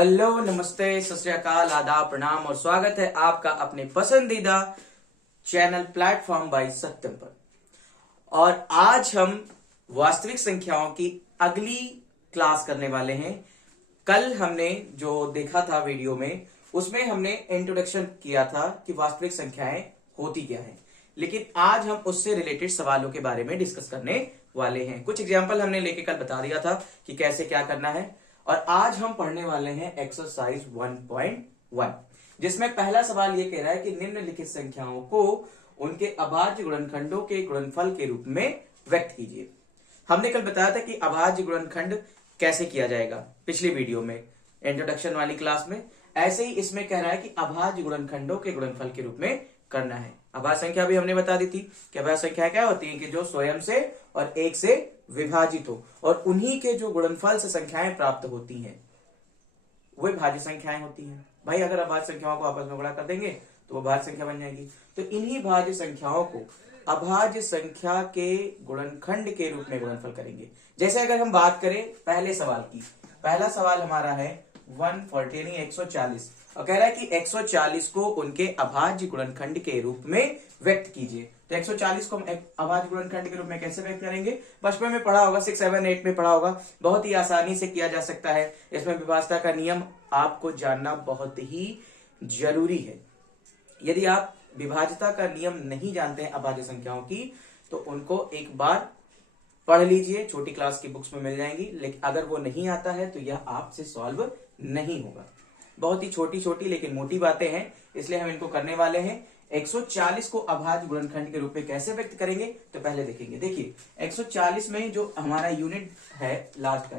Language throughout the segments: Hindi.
हेलो, नमस्ते, सत श्री अकाल, आदाब, प्रणाम और स्वागत है आपका अपने पसंदीदा चैनल प्लेटफॉर्म बाय सत्यम पर। और आज हम वास्तविक संख्याओं की अगली क्लास करने वाले हैं। कल हमने जो देखा था वीडियो में, उसमें हमने इंट्रोडक्शन किया था कि वास्तविक संख्याएं होती क्या है, लेकिन आज हम उससे रिलेटेड सवालों के बारे में डिस्कस करने वाले हैं। कुछ एग्जाम्पल हमने लेके कल बता दिया था कि कैसे क्या करना है। और आज हम पढ़ने वाले हैं एक्सरसाइज 1.1, जिसमें पहला सवाल यह कह रहा है कि निम्नलिखित संख्याओं को उनके अभाज्य गुणनखंडों के गुणनफल के रूप में व्यक्त कीजिए। हमने कल बताया था कि अभाज्य गुणनखंड कैसे किया जाएगा पिछली वीडियो में, इंट्रोडक्शन वाली क्लास में। ऐसे ही इसमें कह रहा है कि अभाज्य गुणनखंडों के गुणनफल के रूप में करना है। अभाज्य संख्या भी हमने बता दी थी कि अभाज्य संख्या क्या होती है कि जो स्वयं से और एक से विभाजित हो, और उन्हीं के जो गुणनफल से संख्याएं प्राप्त होती हैं वे भाज्य संख्याएं होती हैं। भाई अगर अभाज्य संख्याओं को आपस में गुणा कर देंगे तो वो भाज्य संख्या बन जाएगी। तो इन्हीं भाज्य संख्याओं को अभाज्य संख्या के गुणनखंड के रूप में गुणनफल करेंगे। जैसे अगर हम बात करें पहले सवाल की, पहला सवाल हमारा है 140 यानी 140, और कह रहा है कि 140 को उनके अभाज्य गुणनखंड के रूप में व्यक्त कीजिए। तो 140 को हम अभाज्य गुणनखंड के रूप में कैसे व्यक्त करेंगे? बचपन में पढ़ा होगा, 6, 7, 8 में पढ़ा होगा। बहुत ही आसानी से किया जा सकता है। इसमें विभाज्यता का नियम आपको जानना बहुत ही जरूरी है। यदि आप विभाज्यता का नियम नहीं जानते हैं अभाज्य संख्याओं की, तो उनको एक बार पढ़ लीजिए, छोटी क्लास की बुक्स में मिल जाएंगी। लेकिन अगर वो नहीं आता है तो यह आपसे सॉल्व नहीं होगा। बहुत ही छोटी छोटी लेकिन मोटी बातें हैं, इसलिए हम इनको करने वाले हैं। 140 को अभाज्य गुणनखंड के रूप में कैसे व्यक्त करेंगे तो पहले देखेंगे। देखिए 140 में जो हमारा यूनिट है, लास्ट का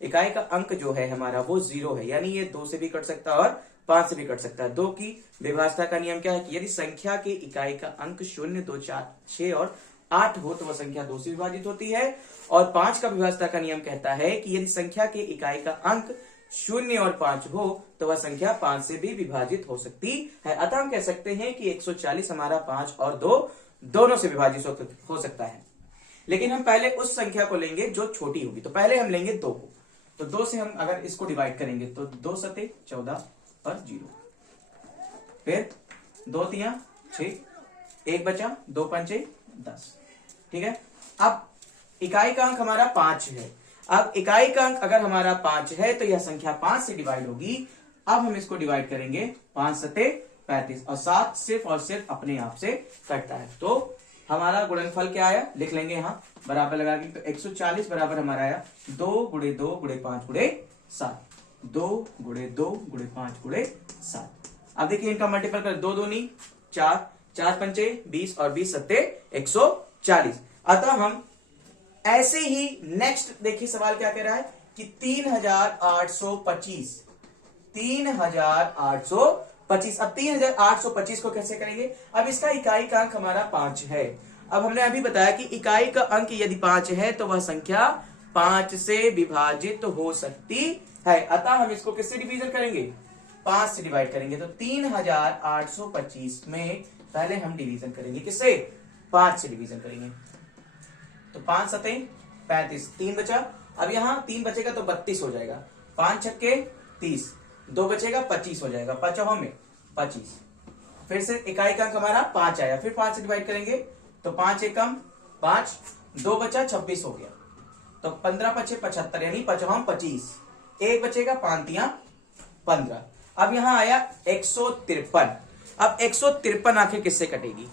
इकाई का अंक जो है हमारा वो 0 है, यानी ये 2 से भी कट सकता है और 5 से भी कट सकता है। 2 की विभाज्यता का नियम क्या है कि यदि संख्या के इकाई का अंक 0, 2, 4, 6 और 8 हो तो वह संख्या 2 से विभाजित होती है। और 5 का विभाज्यता का नियम कहता है कि यदि संख्या के इकाई का अंक 0 और 5 हो तो वह संख्या 5 से भी विभाजित हो सकती है। अतः हम कह सकते हैं कि 140 हमारा 5 और 2 दोनों से विभाजित हो सकता है। लेकिन हम पहले उस संख्या को लेंगे जो छोटी होगी। तो पहले हम लेंगे 2 को। तो 2 से हम अगर इसको डिवाइड करेंगे तो 2 सते 14 और 0, फिर 2 तिया 6, 1 बचा, 2 पंचे 10। ठीक है। अब इकाई का अंक हमारा 5 है। अब इकाई का अंक अगर हमारा 5 है तो यह संख्या 5 से डिवाइड होगी। अब हम इसको डिवाइड करेंगे, 5 सते 35 और 7 सिर्फ और सिर्फ अपने आप से कटता है। तो हमारा गुणनफल क्या आया, लिख लेंगे यहां बराबर लगा के। तो 140 बराबर हमारा आया 2 गुणे 2 गुणे 5 गुणे 7, 2 गुणे 2 गुणे 5 गुणे 7। अब देखिए इनका मल्टीपल कर, 2 दूनी 4, 4 पंचे 20 और 20 सत्ते 140। अतः हम ऐसे ही नेक्स्ट देखिए सवाल क्या कह रहा है कि 3825। 3825। अब 3825 को कैसे करेंगे? अब इसका इकाई का अंक हमारा 5 है। अब हमने अभी बताया कि इकाई का अंक यदि 5 है तो वह संख्या 5 से विभाजित हो सकती है। अतः हम इसको किससे डिवीजन करेंगे? 5 से डिवाइड करेंगे। तो 3825 में पहले हम डिवीजन करेंगे, किससे? 5 से डिवीजन करेंगे। तो 5 सते 35, 3 बचा। अब यहां 3 बचेगा तो 32 हो जाएगा। 5 छक्के 30, 2 बचेगा 25 हो जाएगा। 5 में 25। फिर से इकाई का अंक हमारा 5 आया, फिर 5 से डिवाइड करेंगे तो 5 एकम 5, 2 बचा 26 हो गया। तो 15 पचे 75 यानी 5 25, 1 बचेगा 5 तिया 15। अब यहां आया 153। अब 153 आखिर किससे कटेगी?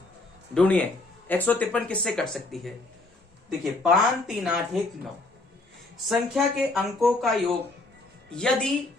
ढूंढिए 153 किससे कट सकती है? देखिए 5, 3, 8, 1, 9। संख्या के अंकों का योग यदि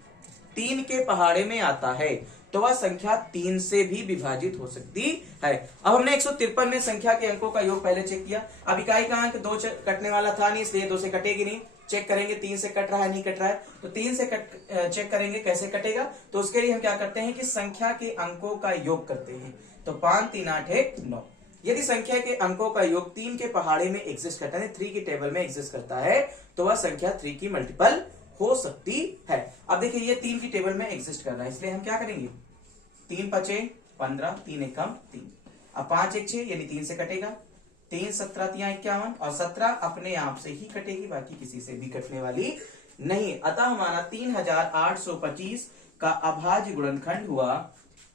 3 के पहाड़े में आता है तो वह संख्या 3 से भी विभाजित हो सकती है। अब हमने 153 में संख्या के अंकों का योग पहले चेक किया। अब इकाई का अंक 2 कटने वाला था नहीं, इसलिए 2 से कटेगी नहीं। चेक करेंगे 3 से कट रहा है नहीं कट रहा है, तो 3 से चेक करेंगे कैसे कटेगा। तो उसके लिए हम क्या करते हैं कि संख्या के अंकों का योग करते हैं। तो 5, 3, 8, 1, 9। यदि संख्या के अंकों का योग 3 के पहाड़े में एग्जिस्ट करता है, 3 की टेबल में एग्जिस्ट करता है, तो वह संख्या 3 की मल्टीपल हो सकती है। अब देखिए ये 3 की टेबल में एग्जिस्ट कर रहा है, इसलिए हम क्या करेंगे? 3 पचे 15, 3 एकम 3। अब 5 1 6 यानी 3 से कटेगा। 3 17 तिया 51 और 17 अपने आप से ही कटेगी, बाकी किसी से भी कटने वाली नहीं, अतः हमारा 3825 का अभाज्य गुणनखंड हुआ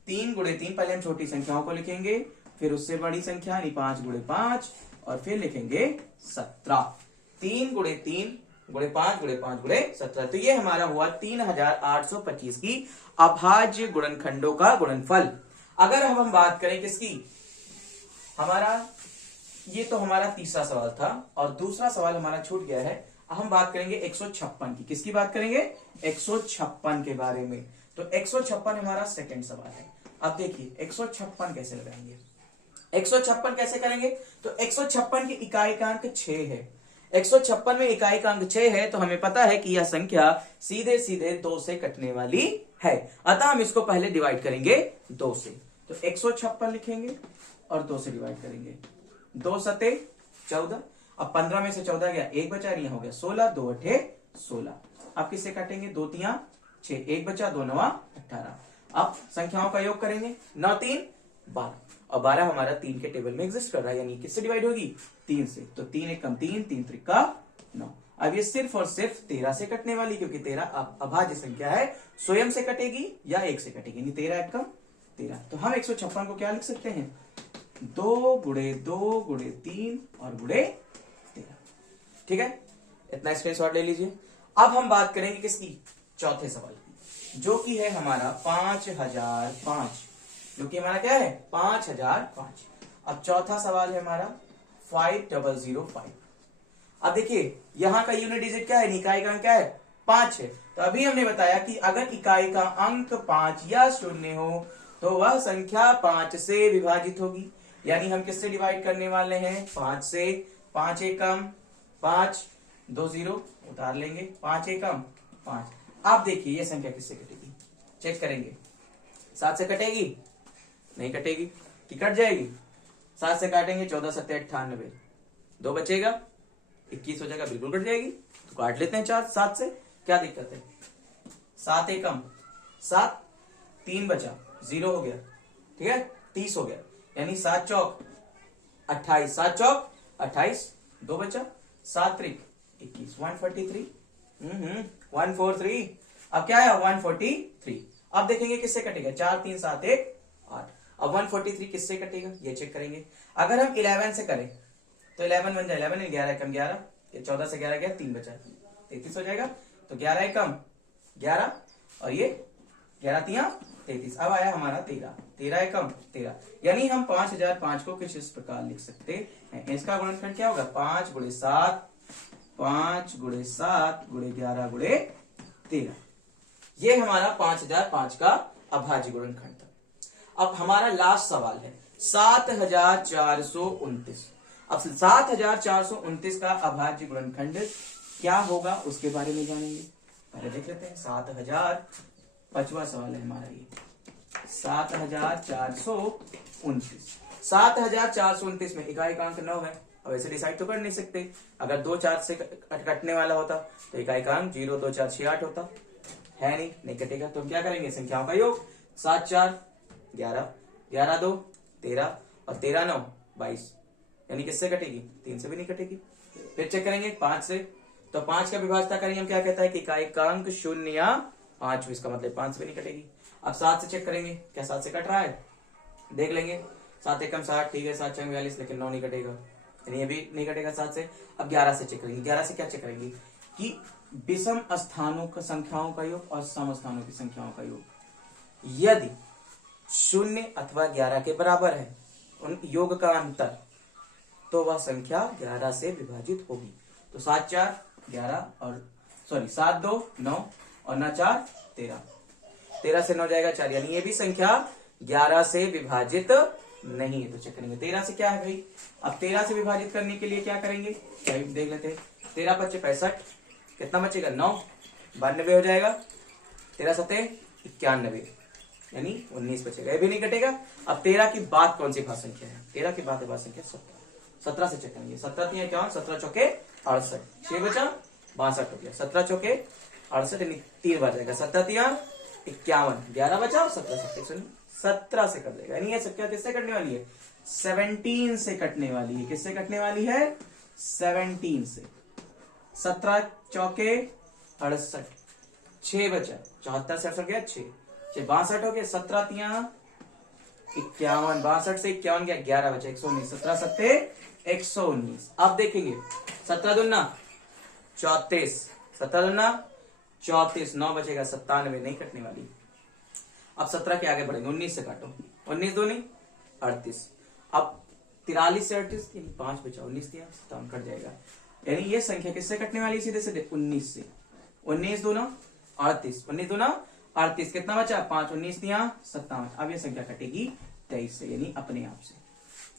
3 गुणे 3। पहले हम छोटी संख्याओं को लिखेंगे, फिर उससे बड़ी संख्या यानी 5 गुणे 5, और फिर लिखेंगे 17। 3 गुणे 3 गुणे 5 गुणे 5 गुणे 17। तो ये हमारा हुआ 3825 की अभाज्य गुणनखंडों का गुणनफल। अगर अब हम बात करें किसकी, हमारा ये तो हमारा तीसरा सवाल था, और दूसरा सवाल हमारा छूट गया है। अब हम बात करेंगे 156 की। किसकी बात करेंगे? 156 के बारे में। तो 156 हमारा सेकंड सवाल है। अब देखिए 156 कैसे लगाएंगे, 156 कैसे करेंगे? तो 156 की इकाईकांक 6 है। 156 में इकाईकांक 6 है, तो हमें पता है कि यह संख्या सीधे सीधे 2 से कटने वाली है। अतः हम इसको पहले डिवाइड करेंगे 2 से। तो 156 लिखेंगे और 2 से डिवाइड करेंगे। 2 सते 14। अब 15 में से 14 गया, 1 बचा, नहीं हो गया 16। 2 अठे 16। अब किससे काटेंगे? 2 तिया 6, 1 बचा, 2 नवा 18। अब संख्याओं का योग करेंगे, 9 3 12, और 12 हमारा 3 के टेबल में एग्जिस्ट कर रहा है, यानी किससे डिवाइड होगी? 3 से। तो 3 एक कम 3, 3 त्रिका 9। अब ये सिर्फ और सिर्फ 13 से कटने वाली, क्योंकि 13 अभाज्य संख्या है, स्वयं से कटेगी या 1 से कटेगी, यानी 13 एक कम 13। तो हम 156 को क्या लिख सकते हैं? 2 गुणे 2 गुणे 3 और गुणे 13। ठीक है, इतना स्क्रीनशॉट ले लीजिए। अब हम बात करेंगे किसकी? चौथे सवाल की, जो कि है हमारा 5005, जो कि हमारा क्या है? 5005। अब चौथा सवाल है हमारा 5005। अब देखिए यहां का यूनिट डिजिट क्या है? इकाई का अंक क्या है? 5 है। तो अभी हमने बताया कि अगर इकाई का अंक 5 या 0 हो तो वह संख्या 5 से विभाजित होगी। यानी हम किससे डिवाइड करने वाले हैं? 5 से। 5 एकम 5, 2 0 उतार लेंगे, 5 एकम 5। आप देखिए ये संख्या किससे कटेगी, चेक करेंगे। 7 से कटेगी? नहीं कटेगी। कि कट जाएगी? 7 से काटेंगे, 14 सत्ते 98, 2 बचेगा, 21 हो जाएगा, बिल्कुल कट जाएगी। तो काट लेते हैं 7 से, क्या दिक्कत है? 7 एकम 7, 3 बचा, 0 हो गया, ठीक है, 30 हो गया, यानी 7 चौक 28, 7 चौक 28, 2 बचा, 7 त्रिक 21, 143, 143। अब क्या है? 143। अब देखेंगे किससे कटेगा? 4 3 7 1 8। अब 143 किससे कटेगा ये चेक करेंगे। अगर हम 11 से करें तो 11 बन जाए 11, 11 एकम 11, 14 से 11 गया, 3 बचा, 33 हो जाएगा। तो 11 एकम 11, और ये 11 तिया 33। अब आया हमारा 13, 13 एकम 13। यानी हम 5005 को कुछ इस प्रकार लिख सकते हैं। इसका गुणनखंड क्या होगा? 5 गुणे 7, 5 गुणे 7 गुणे 11 गुणे 13। ये हमारा 5005 का अभाज्य गुणनखंड था। अब हमारा लास्ट सवाल है 7429। अब 7429 का अभाज्य गुणनखंड क्या होगा उसके बारे में जानेंगे। पहले देख लेते हैं 7005वां सवाल है हमारा ये 7429। 7429 में इकाई का अंक 9 है। अब ऐसे डिसाइड तो कर नहीं सकते। अगर 2 4 से कटने वाला होता तो इकाई का अंक 0 2 4 6 8 होता है, नहीं कटेगा। तो हम क्या करेंगे? संख्याओं का योग, 7 4 11, 11 2 13, और 13 9 22, यानी किससे कटेगी? 3 से भी नहीं कटेगी। फिर चेक करेंगे 5 से, तो 5 का विभाजता करेंगे हम, क्या कहता है कि इकाई का अंक 0 या 5, इसका मतलब 5 से भी नहीं कटेगी। अब 7 से चेक करेंगे, क्या 7 से कट रहा है? देख लेंगे, 7 एकम 7, ठीक है, 7 चंग 42, लेकिन 9 नहीं कटेगा, यानी ये भी नहीं कटेगा 7 से। अब 11 से चेक करेंगे। 11 से क्या चेक करेंगे कि विषम स्थानों का संख्याओं का योग और सम स्थानों की संख्याओं का योग यदि 0 अथवा 11 के बराबर है, उन योग का अंतर, तो वह संख्या 11 से विभाजित होगी। तो 7 4 11 और 7 2 9 और 9 4 13, 13 से 9 जाएगा 4, यानी ये भी संख्या 11 से विभाजित नहीं है। तो चेक करेंगे 13 से क्या है भाई। अब 13 से विभाजित करने के लिए क्या करेंगे, देख लेते हैं। 13 5 65, कितना बचेगा? 9, 92 हो जाएगा। 13 7 91, यानी 19 बचेगा, ये भी नहीं कटेगा। अब 13 की बात कौन सी भाज्य संख्या है? 13 की बात है भाज्य संख्या 17। 17 से चेक करेंगे। 17 3 क्या? 17 चौके 68, 6 बचा 62 हो गया। 17 चौके 68, यानी 3 बार जाएगा। 17 3 51, 11 बचा और 17 17 से कर देगा। यानी ये संख्या किससे कटने वाली है? 17 से कटने वाली है। किससे कटने वाली है? 17 से। 17 चौके 68, 6 बचा, 74 से 68 गया 6, 62 हो गया, 17 तिया 51, 62 से 51 गया 11 बचा, 119, 17 सत्ते 119। अब देखेंगे 17 दूना 34, 17 दूना 34, 9 बचेगा 97, नहीं कटने वाली। अब 17 के आगे बढ़ेंगे, 19 से काटो, 19 दूनी 38, अब 43 से 38 5 बचा, 19 दिया 57 कट जाएगा। यानी ये संख्या किससे कटने वाली, सीधे सीधे 19 से। 19 दूना 38, 19 दूना 38, कितना बचा 5, 19 दिया 57। अब ये संख्या कटेगी 23 से, यानी अपने आप से।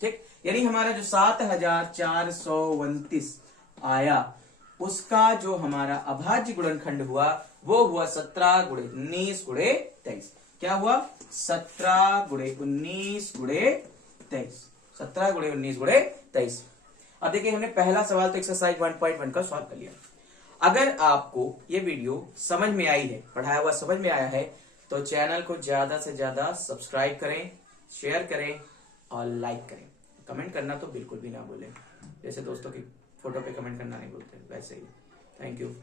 ठीक, यानी हमारा जो 7429 आया, उसका जो हमारा अभाज्य गुणनखंड हुआ वो हुआ 17 गुणे 19 गुणे 23। क्या हुआ, 17 गुणे 19 गुणे 23, 17 गुणे 19 गुणे 23। अब देखिए हमने पहला सवाल तो एक्सरसाइज 1.1 का सॉल्व कर लिया। अगर आपको ये वीडियो समझ में आई है, पढ़ाया हुआ समझ में आया है, तो चैनल को ज्यादा से ज्यादा सब्सक्राइब करें, शेयर करें और लाइक करें। कमेंट करना तो बिल्कुल भी ना भूलें, जैसे दोस्तों की फोटो पे कमेंट करना नहीं भूलते, वैसे ही। Thank you.